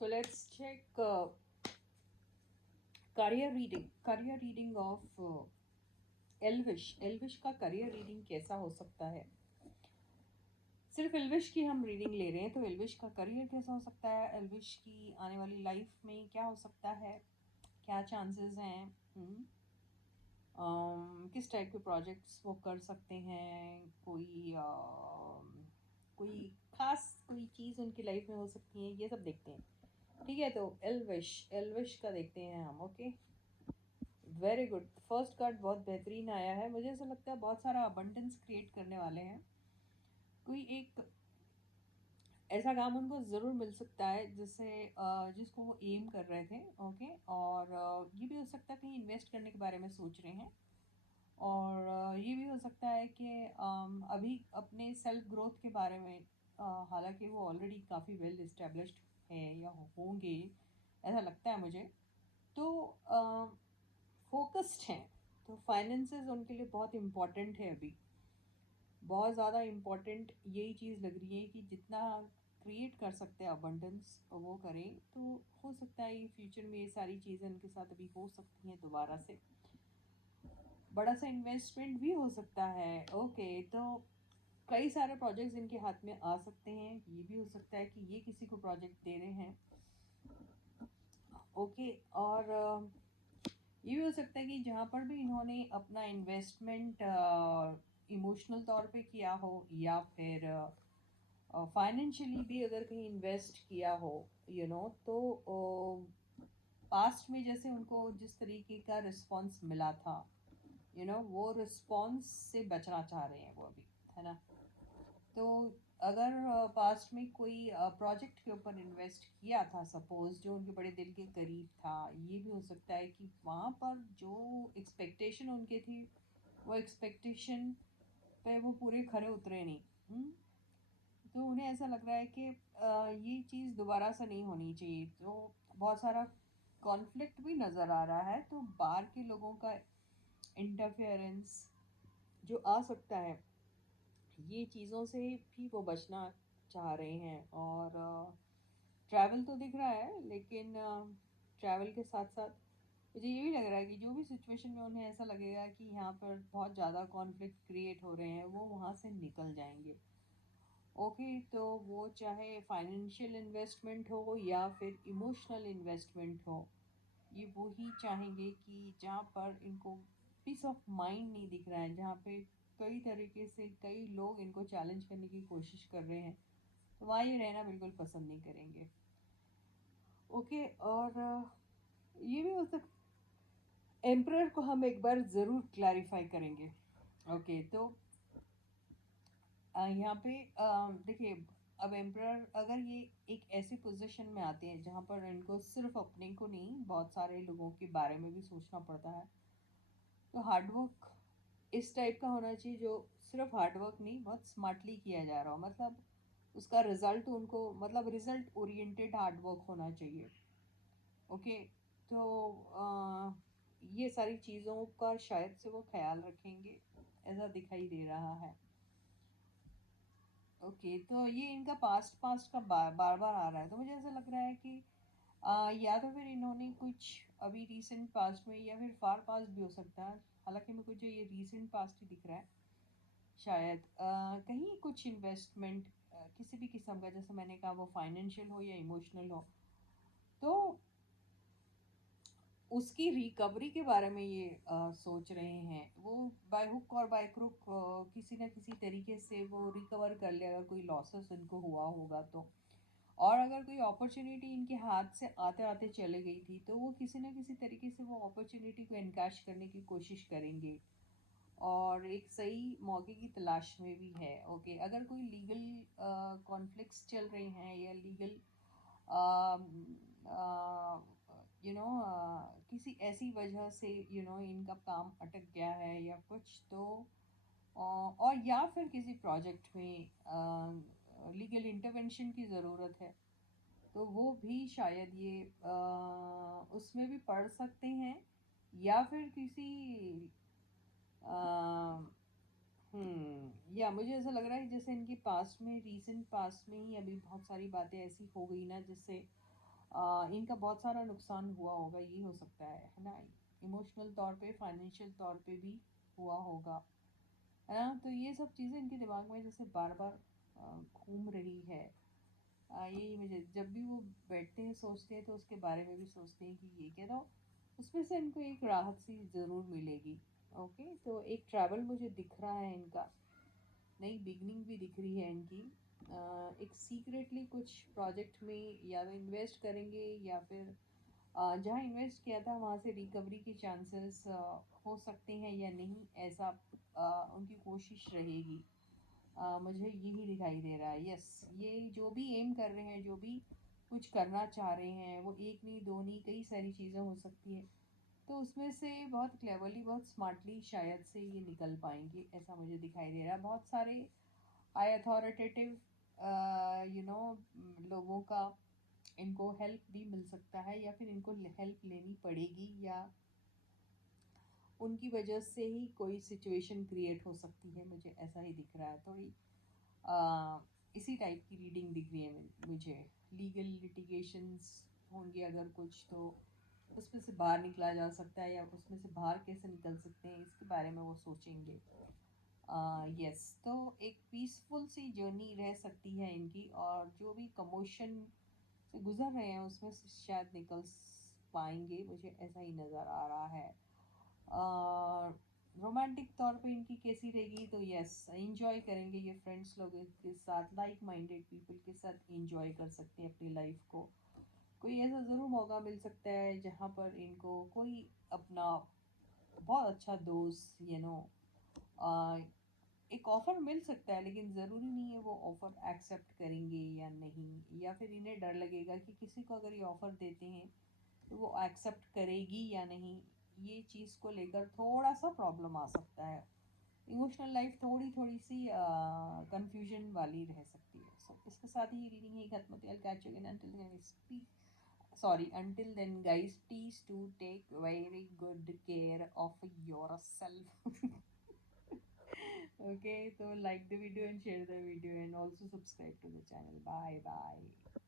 So let's check career reading of Elvish. Elvish का career reading कैसा हो सकता है? सिर्फ एल्विश की हम रीडिंग ले रहे हैं तो एल्विश का करियर कैसा हो सकता है, एल्विश की आने वाली लाइफ में क्या हो सकता है, क्या चांसेस हैं, किस टाइप के प्रोजेक्ट्स वो कर सकते हैं, कोई खास कोई चीज़ उनकी लाइफ में हो सकती है, ये सब देखते हैं। ठीक है, तो एल्विश एल्विश का देखते हैं हम। Okay, very good. First card बहुत बेहतरीन आया है। मुझे ऐसा लगता है बहुत सारा अबंडेंस क्रिएट करने वाले हैं। कोई एक ऐसा काम उनको ज़रूर मिल सकता है जिससे जिसको वो एम कर रहे थे। ओके, और ये भी हो सकता है कहीं इन्वेस्ट करने के बारे में सोच रहे हैं। और ये भी हो सकता है कि अभी अपने सेल्फ ग्रोथ के बारे में, हालांकि वो ऑलरेडी काफ़ी वेल इस्टेब्लिश्ड हैं या होंगे, ऐसा लगता है मुझे। तो फोकस्ड हैं। तो फाइनेंसेस उनके लिए बहुत इम्पॉर्टेंट है अभी, बहुत ज़्यादा इम्पॉर्टेंट यही चीज़ लग रही है कि जितना क्रिएट कर सकते हैं अबंडेंस वो करें। तो हो सकता है ये फ्यूचर में ये सारी चीज़ें उनके साथ अभी हो सकती हैं दोबारा से। बड़ा सा इन्वेस्टमेंट भी हो सकता है। ओके, तो कई सारे प्रोजेक्ट्स इनके हाथ में आ सकते हैं। ये भी हो सकता है कि ये किसी को प्रोजेक्ट दे रहे हैं। ओके, और ये भी हो सकता है कि जहाँ पर भी इन्होंने अपना इन्वेस्टमेंट इमोशनल तौर पे किया हो या फिर फाइनेंशियली भी अगर कहीं इन्वेस्ट किया हो, तो पास्ट में जैसे उनको जिस तरीके का रिस्पॉन्स मिला था, वो रिस्पॉन्स से बचना चाह रहे हैं वो अभी, है ना। तो अगर पास्ट में कोई प्रोजेक्ट के ऊपर इन्वेस्ट किया था सपोज, जो उनके बड़े दिल के करीब था, ये भी हो सकता है कि वहाँ पर जो एक्सपेक्टेशन उनके थी वो एक्सपेक्टेशन पे वो पूरे खरे उतरे नहीं। तो उन्हें ऐसा लग रहा है कि ये चीज़ दोबारा से नहीं होनी चाहिए। तो बहुत सारा कॉन्फ्लिक्ट भी नज़र आ रहा है। तो बाहर के लोगों का इंटरफेरेंस जो आ सकता है, ये चीज़ों से भी वो बचना चाह रहे हैं। और ट्रैवल तो दिख रहा है, लेकिन ट्रैवल के साथ साथ मुझे ये भी लग रहा है कि जो भी सिचुएशन में उन्हें ऐसा लगेगा कि यहाँ पर बहुत ज़्यादा कॉन्फ्लिक्ट क्रिएट हो रहे हैं, वो वहाँ से निकल जाएंगे। ओके, तो वो चाहे फाइनेंशियल इन्वेस्टमेंट हो या फिर इमोशनल इन्वेस्टमेंट हो, ये वो ही चाहेंगे कि जहाँ पर इनको पीस ऑफ माइंड नहीं दिख रहा है, जहाँ पे कई तरीके से कई लोग इनको चैलेंज करने की कोशिश कर रहे हैं, तो वहाँ ये रहना बिल्कुल पसंद नहीं करेंगे। ओके, और ये भी हो सकता, एम्प्रर को हम एक बार ज़रूर क्लैरिफाई करेंगे। ओके, तो यहाँ पे देखिए, अब एम्प्रर अगर ये एक ऐसी पोजीशन में आते हैं जहाँ पर इनको सिर्फ अपने को नहीं, बहुत सारे लोगों के बारे में भी सोचना पड़ता है। तो हार्डवर्क इस टाइप का होना चाहिए जो सिर्फ हार्डवर्क नहीं, बहुत स्मार्टली किया जा रहा हो, मतलब उसका रिजल्ट उनको, मतलब रिजल्ट ओरिएंटेड हार्डवर्क होना चाहिए। ओके, तो ये सारी चीज़ों का शायद से वो ख्याल रखेंगे, ऐसा दिखाई दे रहा है। ओके, तो ये इनका पास्ट पास्ट का बार बार बार आ रहा है। तो मुझे ऐसा लग रहा है कि या तो फिर इन्होंने कुछ अभी रिसेंट पास्ट में, या फिर फार पास्ट भी हो सकता है, हालांकि मेरे को जो ये रिसेंट पास्ट ही दिख रहा है, शायद कहीं कुछ इन्वेस्टमेंट किसी भी किस्म का, जैसे मैंने कहा, वो फाइनेंशियल हो या इमोशनल हो, तो उसकी रिकवरी के बारे में ये सोच रहे हैं। वो बाय हुक और बाय क्रुक किसी न किसी तरीके से वो रिकवर कर ले, अगर कोई लॉसेस इनको हुआ होगा तो। और अगर कोई अपॉर्चुनिटी इनके हाथ से आते आते चले गई थी, तो वो किसी न किसी तरीके से वो अपॉर्चुनिटी को इनकैश करने की कोशिश करेंगे और एक सही मौके की तलाश में भी है। ओके, अगर कोई लीगल कॉन्फ्लिक्ट्स चल रहे हैं या लीगल किसी ऐसी वजह से इनका काम अटक गया है या कुछ, तो और या फिर किसी प्रोजेक्ट में लीगल इंटरवेंशन की ज़रूरत है, तो वो भी शायद ये उसमें भी पढ़ सकते हैं। या फिर किसी या मुझे ऐसा लग रहा है कि जैसे इनके पास्ट में, रीसेंट पास्ट में ही अभी बहुत सारी बातें ऐसी हो गई ना, जिससे इनका बहुत सारा नुकसान हुआ होगा, ये हो सकता है ना। इमोशनल तौर पे, फाइनेंशियल तौर पे भी हुआ होगा, है ना। तो ये सब चीज़ें इनके दिमाग में जैसे बार बार घूम रही है। यही मुझे, जब भी वो बैठते हैं सोचते हैं तो उसके बारे में भी सोचते हैं कि ये क्या, तो उसमें से इनको एक राहत सी ज़रूर मिलेगी। ओके, तो एक ट्रैवल मुझे दिख रहा है इनका, नई बिगनिंग भी दिख रही है इनकी। एक सीक्रेटली कुछ प्रोजेक्ट में या तो इन्वेस्ट करेंगे, या फिर जहाँ इन्वेस्ट किया था वहाँ से रिकवरी के चांसेस हो सकते हैं या नहीं, ऐसा उनकी कोशिश रहेगी। मुझे यही दिखाई दे रहा है। यस, ये जो भी एम कर रहे हैं, जो भी कुछ करना चाह रहे हैं, वो एक नहीं, दो नहीं, कई सारी चीज़ें हो सकती है। तो उसमें से बहुत क्लेवरली, बहुत स्मार्टली शायद से ये निकल पाएंगे, ऐसा मुझे दिखाई दे रहा है। बहुत सारे हाई अथॉरिटेटिव लोगों का इनको हेल्प भी मिल सकता है, या फिर इनको हेल्प लेनी पड़ेगी, या उनकी वजह से ही कोई सिचुएशन क्रिएट हो सकती है। मुझे ऐसा ही दिख रहा है, थोड़ी आ, इसी टाइप की रीडिंग दिख रही है मुझे। लीगल लिटिगेशंस होंगे अगर कुछ, तो उसमें से बाहर निकला जा सकता है, या उसमें से बाहर कैसे निकल सकते हैं इसके बारे में वो सोचेंगे। यस, तो एक पीसफुल सी जर्नी रह सकती है इनकी, और जो भी कमोशन से गुजर रहे हैं उसमें से शायद निकल पाएंगे, मुझे ऐसा ही नज़र आ रहा है। रोमांटिक तौर पे इनकी कैसी रहेगी, तो यस, एंजॉय करेंगे ये फ्रेंड्स लोगों के साथ, लाइक माइंडेड पीपल के साथ एंजॉय कर सकते हैं अपनी लाइफ को। कोई ऐसा ज़रूर मौका मिल सकता है जहाँ पर इनको कोई अपना बहुत अच्छा दोस्त, एक ऑफ़र मिल सकता है, लेकिन ज़रूरी नहीं है वो ऑफ़र एक्सेप्ट करेंगे या नहीं, या फिर इन्हें डर लगेगा कि किसी को अगर ये ऑफ़र देते हैं तो वो एक्सेप्ट करेगी या नहीं। ये चीज़ को लेकर थोड़ा सा प्रॉब्लम आ सकता है। इमोशनल लाइफ थोड़ी थोड़ी सी कंफ्यूजन वाली रह सकती है। सो इसके साथ ही ये रीडिंग ही खत्म होती है। Catch you again until then, sorry, until then guys, please do take very good care of yourself. Okay, so like the video and share the video, and also subscribe to the channel. Bye bye.